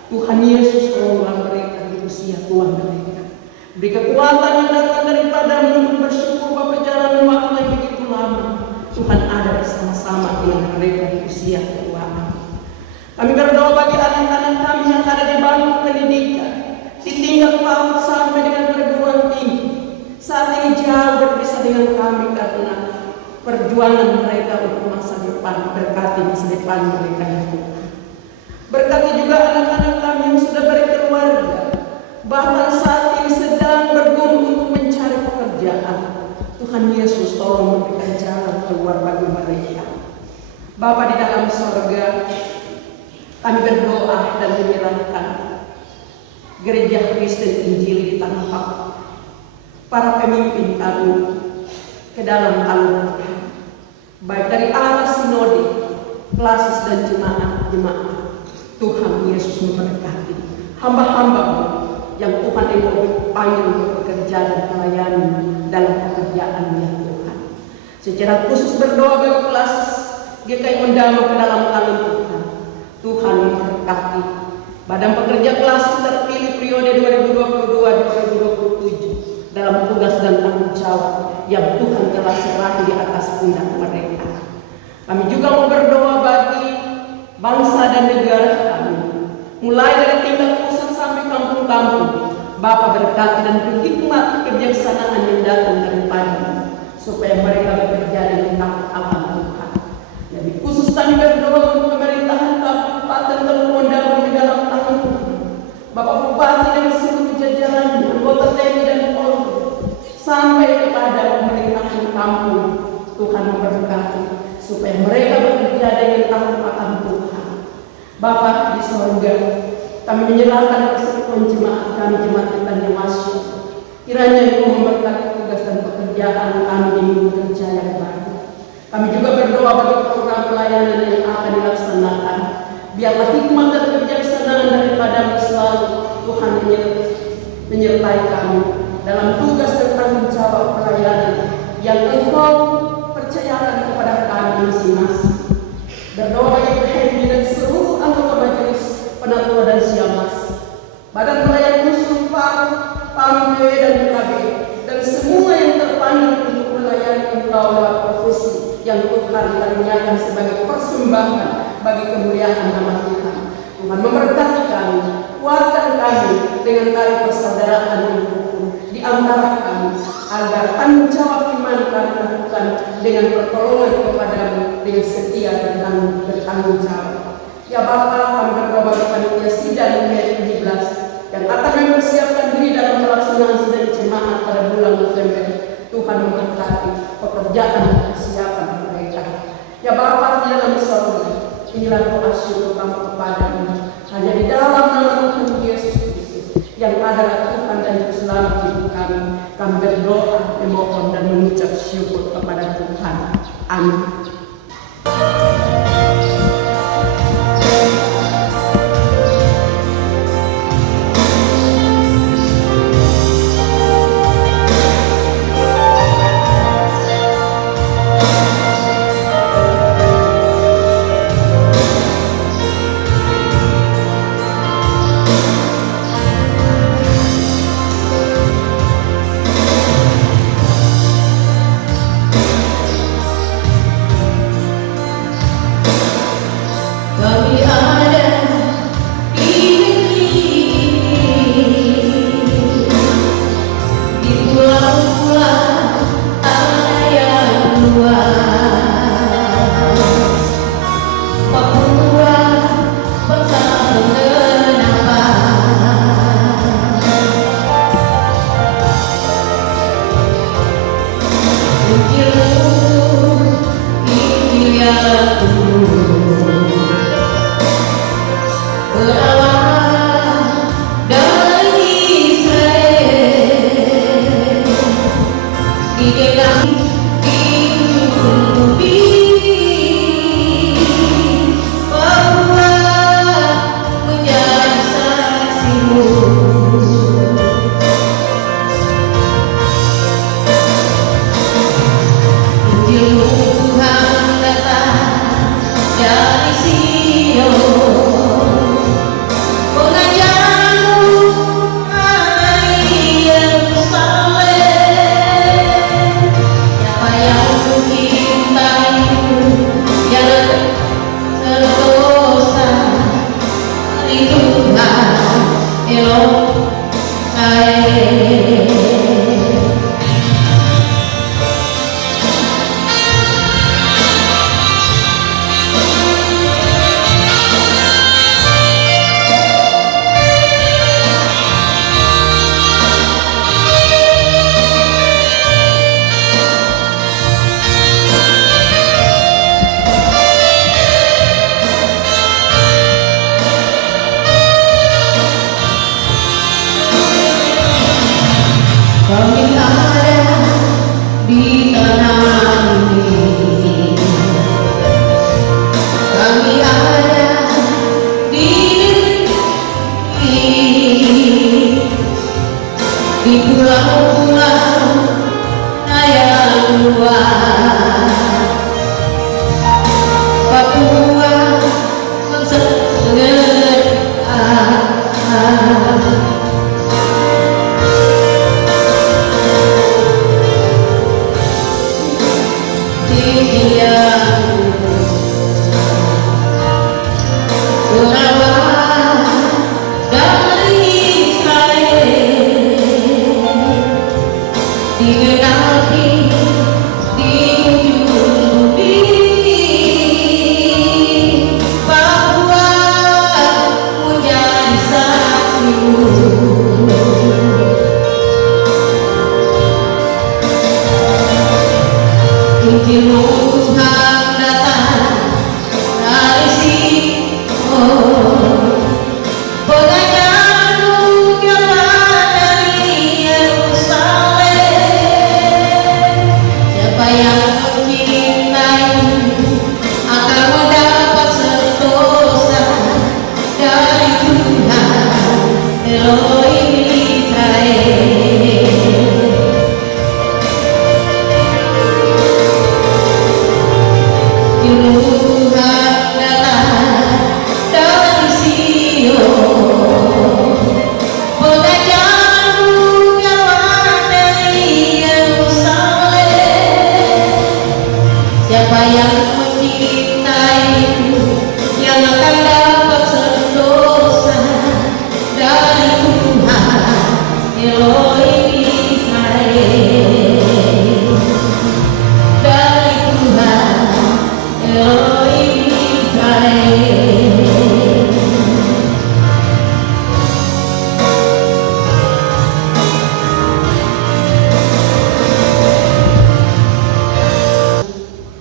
Tuhan Yesus tolonglah mereka di usia tua mereka. Beri kekuatan yang datang daripada-Mu untuk bersyukur bahwa perjalanan waktu yang begitu lama Tuhan ada bersama-sama dengan mereka di usia ketuaan. Kami berdoa bagi anak-anak kami yang ada di bangku pendidikan, di tingkat PAUD sampai dengan perguruan tinggi. Saat ini jauh berpisah dengan kami karena perjuangan mereka untuk masa depan. Berkati masa depan mereka ya Tuhan. Berkati juga anak-anak kami yang sudah berkeluarga, bahkan saat ini sedang bergumul untuk mencari pekerjaan. Tuhan Yesus tolong memberikan jalan keluar bagi mereka. Bapa di dalam sorga, kami berdoa dan menyerahkan Gereja Kristen Injili di Tanah Papua, para pemimpin kami ke dalam tangan Tuhan, baik dari arah sinode, klasis dan jemaat-jemaat. Tuhan Yesus memberkati hamba-hamba-Mu yang Tuhan Engkau panggil untuk bekerja dan melayani dalam pekerjaan ya Tuhan. Secara khusus berdoa bagi klasis GKI Undama ke dalam tangan Tuhan. Tuhan memberkati badan pekerja klasis terpilih periode 2022-2027 dalam tugas dan tanggung jawab yang Tuhan telah serahkan di atas pundak mereka. Kami juga mau berdoa bagi bangsa dan negara kami, mulai dari tingkat pusat sampai kampung-kampung. Bapa berkati dan berhikmat kebijaksanaan yang datang daripada-Mu, supaya mereka bekerja dengan takut akan Tuhan. Jadi khusus kami berdoa untuk pemerintahan Kabupaten Teluk Mondabu di dalam tangan Tuhan. Bapak Bupati dan seluruh jajarannya, anggota TNI dan Polri, sampai kepada pemerintahan kampung. Tuhan memberkati supaya mereka bekerja dengan takut akan Tuhan. Bapa di sorga, kami menyerahkan persekutuan jemaat kami, jemaat yang masuk. Kiranya Engkau memberkati tugas dan pekerjaan kami di minggu kerja yang baru. Kami juga berdoa bagi program pelayanan yang akan dilaksanakan. Biarlah hikmat dan kebijaksanaan daripada-Mu selalu Tuhan menyertai kami dalam tugas dan tanggung jawab pelayanan yang Engkau percayakan kepada kami masing-masing. Berdoa bagi PHMI dan seluruh anggota majelis penatua dan siamas, badan pelayan khusus PAM, PW dan BKB, dan semua yang terpanggil untuk melayani Engkau lewat profesi yang Tuhan karuniakan sebagai persembahan bagi bagi kemuliaan nama Tuhan. Tuhan memberkati kami, kuatkan kami dengan tali persaudaraan yang rukun di antara kami, agar tanggung jawab iman kami lakukan dengan pertolongan kepadamu dengan setia dan bertanggung jawab. Ya Bapa, kami berdoa bagi panitia sidang UKM 17 yang akan mempersiapkan diri dalam pelaksanaan sidang jemaat pada bulan November. Tuhan memberkati pekerjaan dan persiapan mereka. Ya Bapa, di dalam sorga, inilah doa syukur kami kepadamu. Hanya di dalam nama Tuhan Yesus Kristus yang adalah Tuhan dan Juru Selamat hidup kami, kami berdoa, memohon dan mengucap syukur kepada Tuhan. Amin.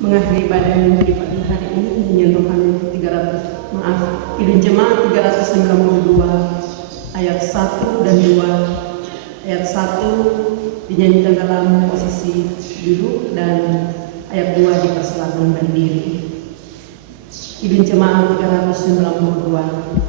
Mengakhiri ibadah di pagi hari ini menyentuhkan 300 Idun Jemaat 392 ayat 1 dan 2. Ayat 1 dinyanyikan dalam posisi duduk dan ayat 2 dipersilakan berdiri. Idun Jemaat 392.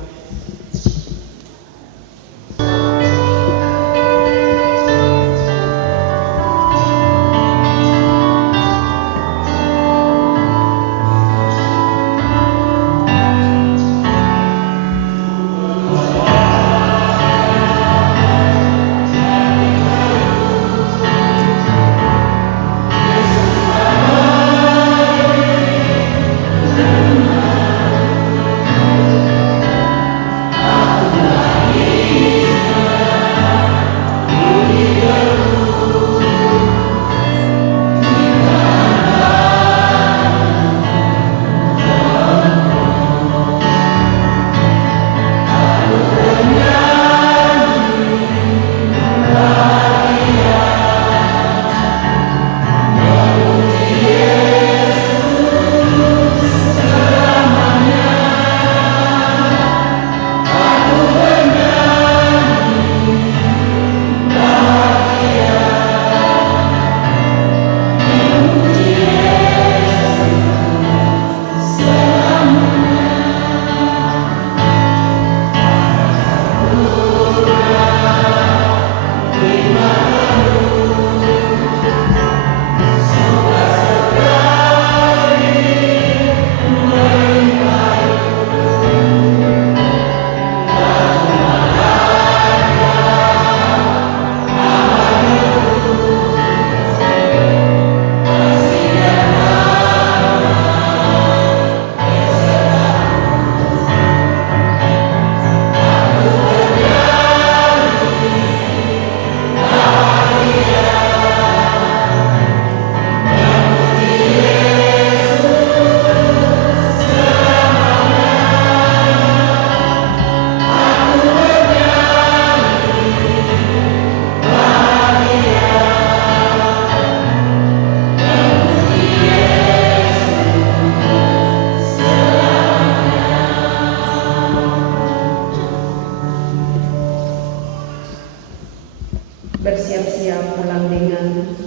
Bersiap-siap pulang dengan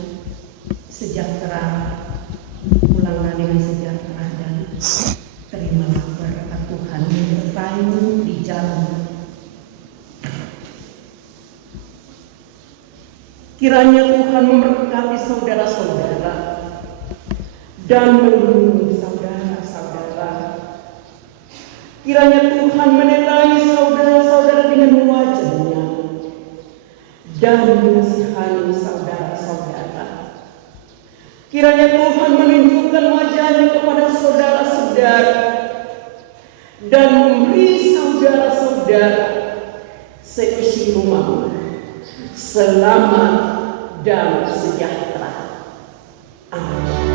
sejahtera, pulanglah dengan sejahtera dan terimalah berkat Tuhan menyertai di jalan. Kiranya Tuhan memberkati saudara-saudara dan melindungi saudara-saudara. Kiranya Tuhan menyertai saudara-saudara dengan wajah-Nya dan mengasihani saudara-saudara. Kiranya Tuhan menunjukkan wajah-Nya kepada saudara-saudara dan memberi saudara-saudara seisi rumah selamat dan sejahtera. Amin.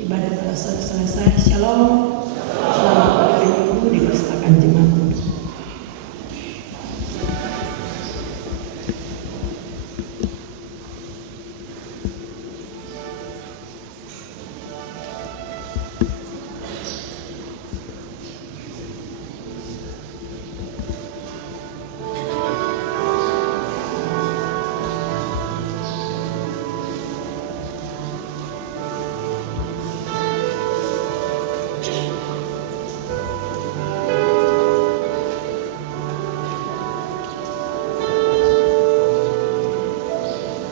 Ibadah telah selesai. Shalom. Selamat Bapak Ibu dipersilakan jemaat.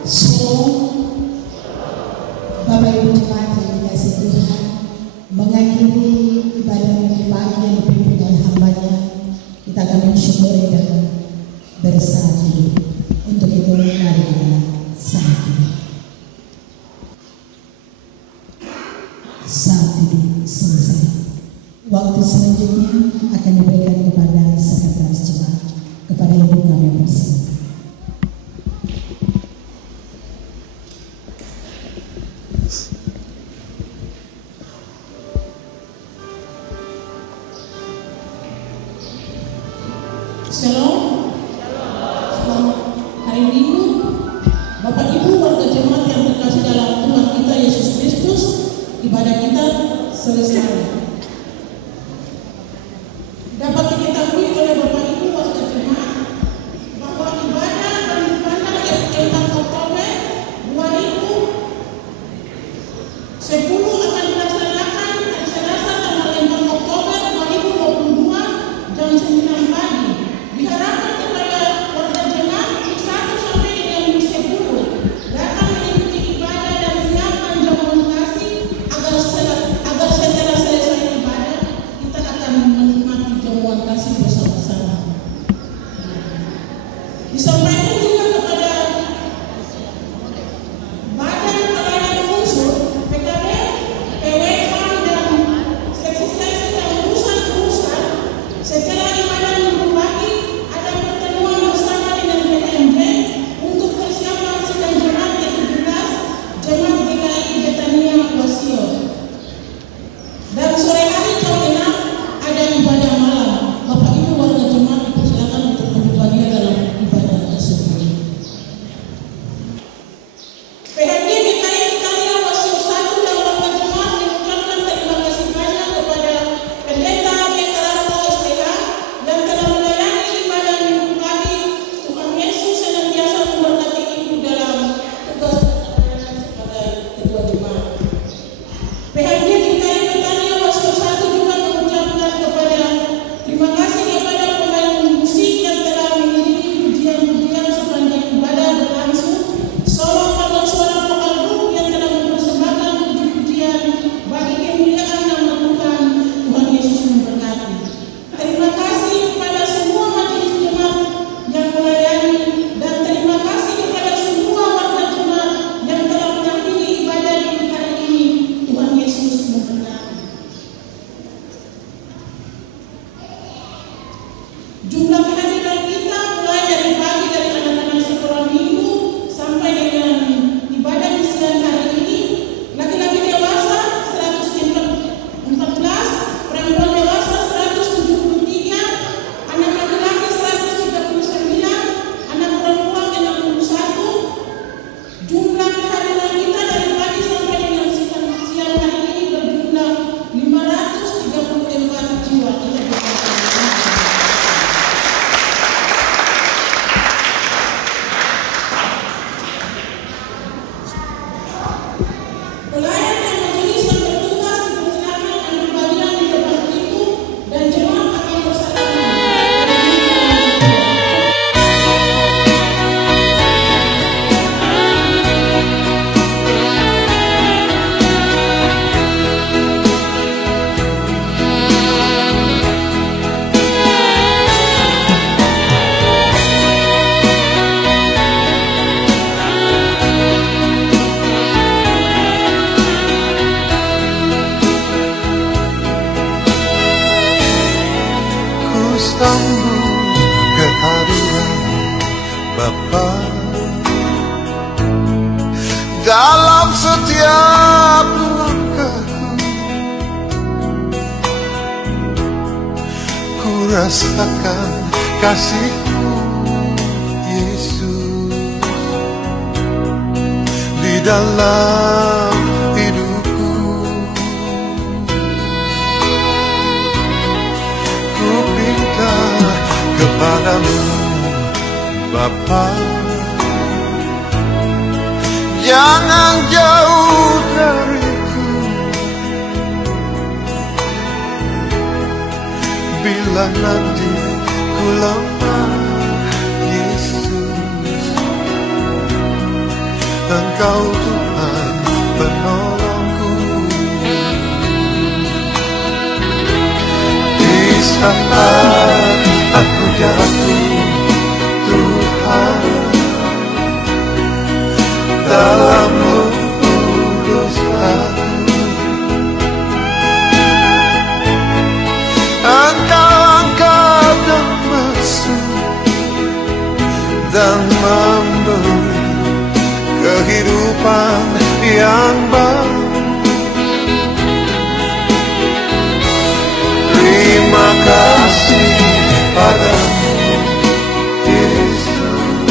Shalom, Bapak Ibu jemaat yang dikasihi Tuhan, mengakhiri ibadah minggu pagi yang dipimpin oleh hamba-Nya, kita akan mensyukuri dan bersatu. Bapa. Dalam setiap langkahku, ku rasakan kasih-Mu, Yesus, di dalam hidupku. Ku minta kepadamu, Bapa, jangan jauh dariku. Bila nanti ku lemah, Yesus, Engkau Tuhan penolongku. Di saat aku jatuh, Tuhan, dalam lubuk dosaku, Engkau angkat dan masuk dan memberi kehidupan yang baru. Terima kasih padamu, Yesus,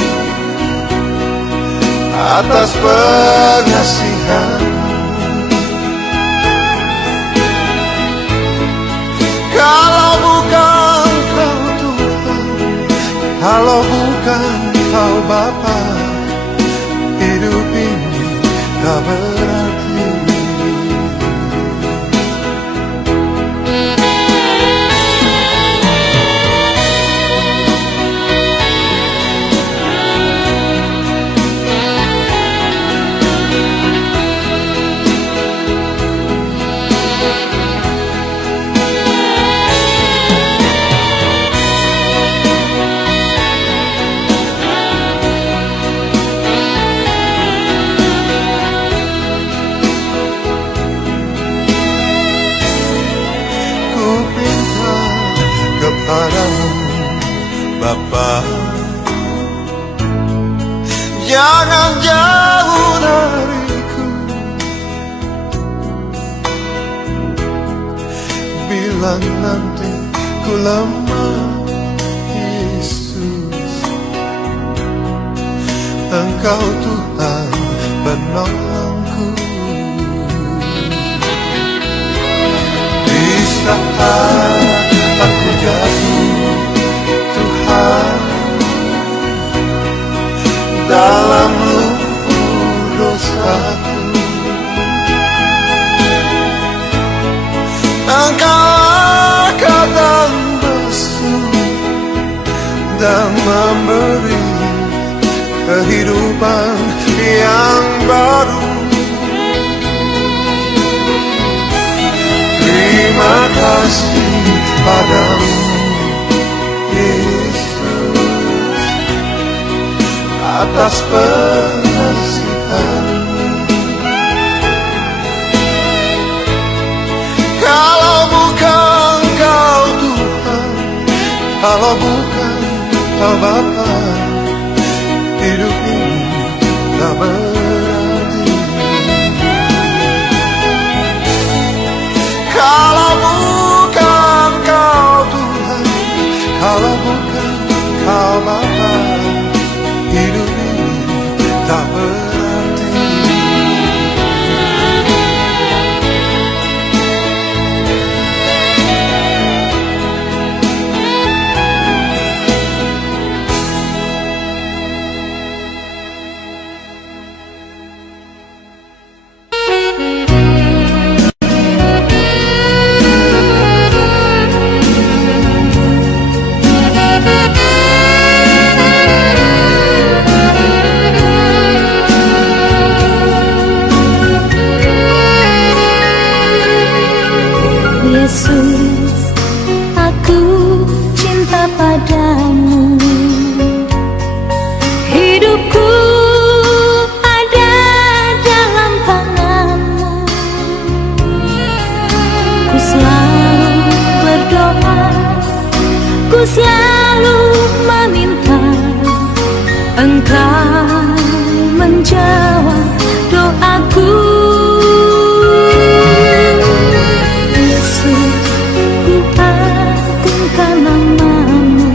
atas pengasihan-Mu. Kalau bukan Kau Tuhan, kalau bukan Kau Bapa, hidup ini tak berarti. Kepadamu, Bapa, jangan jauh dariku. Bila nanti ku lemah, Yesus, Engkau Tuhan penolongku. Di saat aku jatuh, Tuhan, dalam lubuk dosaku, Engkau angkat dan basuh dan memberi kehidupan yang baru. Terima kasih padamu, Yesus, atas pengasihan-Mu. Kalau bukan Kau Tuhan, kalau bukan Kau Bapa, hidup ini tak berarti. Kalau bukan Kau Tuhan, kalau bukan Kau Bapa, hidup ini tak berarti. Yesus, aku cinta padamu. Hidupku ada dalam tangan-Mu. Ku selalu berdoa, ku selalu meminta Engkau Engkau menjawab doaku. Yesus, ku agungkan namamu,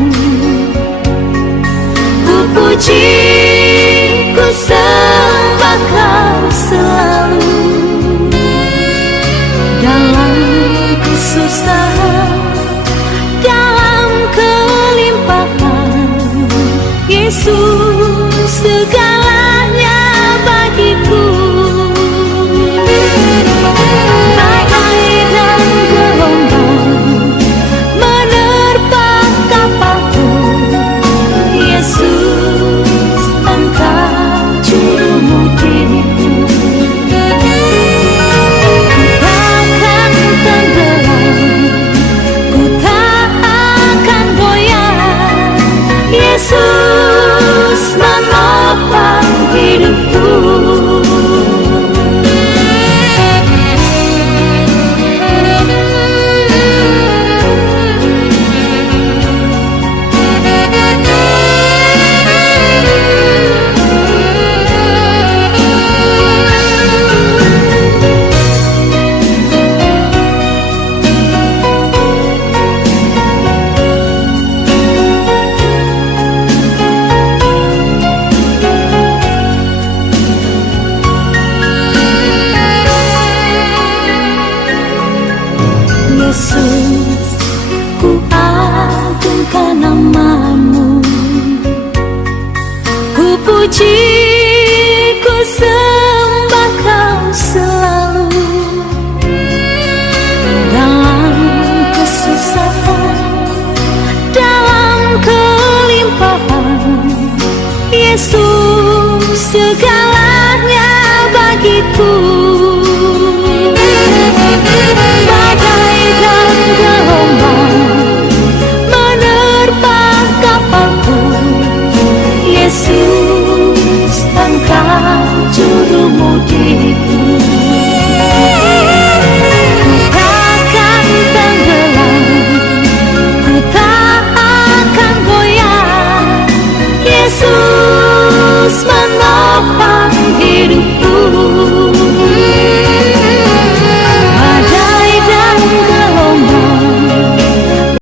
ku puji, ku sembah Kau selalu dalam kesusahan.